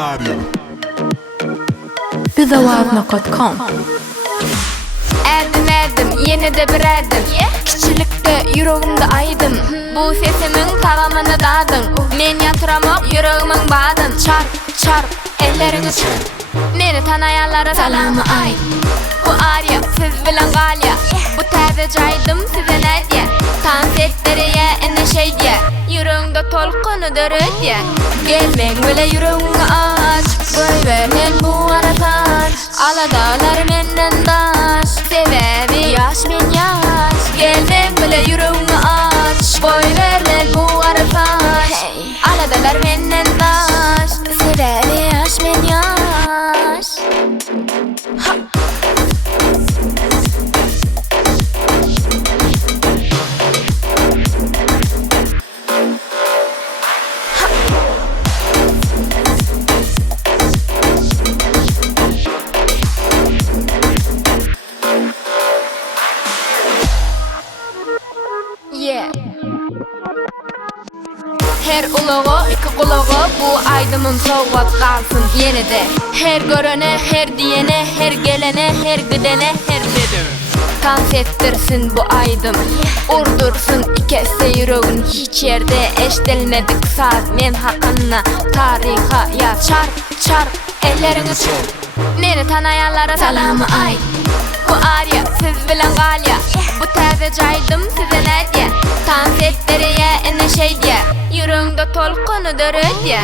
audio. Bizawazna.com Erdim yine de bir erdim. Kiçilikte yüreğimde aydım. Bu sesimin tagamını dadın. Men yatıramok yüreğimin badın. Çarp ellerini çarp. Meni tanayanlara salamı ay. Bu arya siz bilen galya. Bu terde caydım size ne diye. Tansetleriye ene şey diye. Yüreğimde tolkunu dörü diye. Gelmek böyle yüreğimi aç. Boy vermen bu aratan. Aladağlar menden daş. Sebebi yaş men yaş. Gelmek böyle yüreğimi aç. Boy vermen bu aratan. Aladağlar menden daş. Sebebi yaş men yaş. Ha. Her ulağı iki kulağı bu aydımın soğuk kalsın yenide. Her görene, her diyene, her gelene, her gidene, her dedim. Dans ettirsin bu aydım. Urdursun ikese yüreğin hiç yerde eşdelmedik saz men hakkında tariha ya çarp ellerini çarp. Meni tanayanlara salamı ay. Bu arya siz bilen galya. Bu terde caydım size ne diye. Dans ettiriye ene şey diye. Yüreğimde tolkunu dörü diye.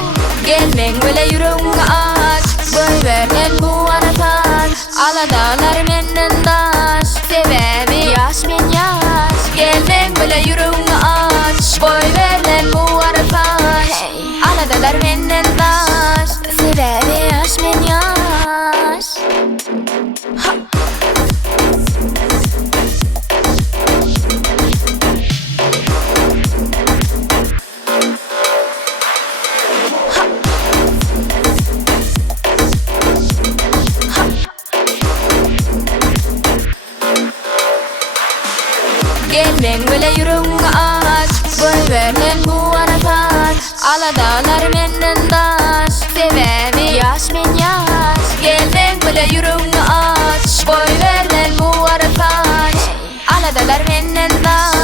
Gelmek böyle yüreğimi aç. Boy vermen bu aratan. Aladağlar menden daş. Sebebi yaş men yaş. Gelmek böyle yüreğimi aç. Boy vermen bu aratan. Aladağlar menden daş. Sebebi yaş men yaş. Ha. Gelmek böyle yüreğimi aç. Boy vermen bu aratan. Aladağlar menden daş. Sebebi yaş men yaş. Gelmek böyle yüreğimi aç. Boy vermen bu aratan. Aladağlar menden daş.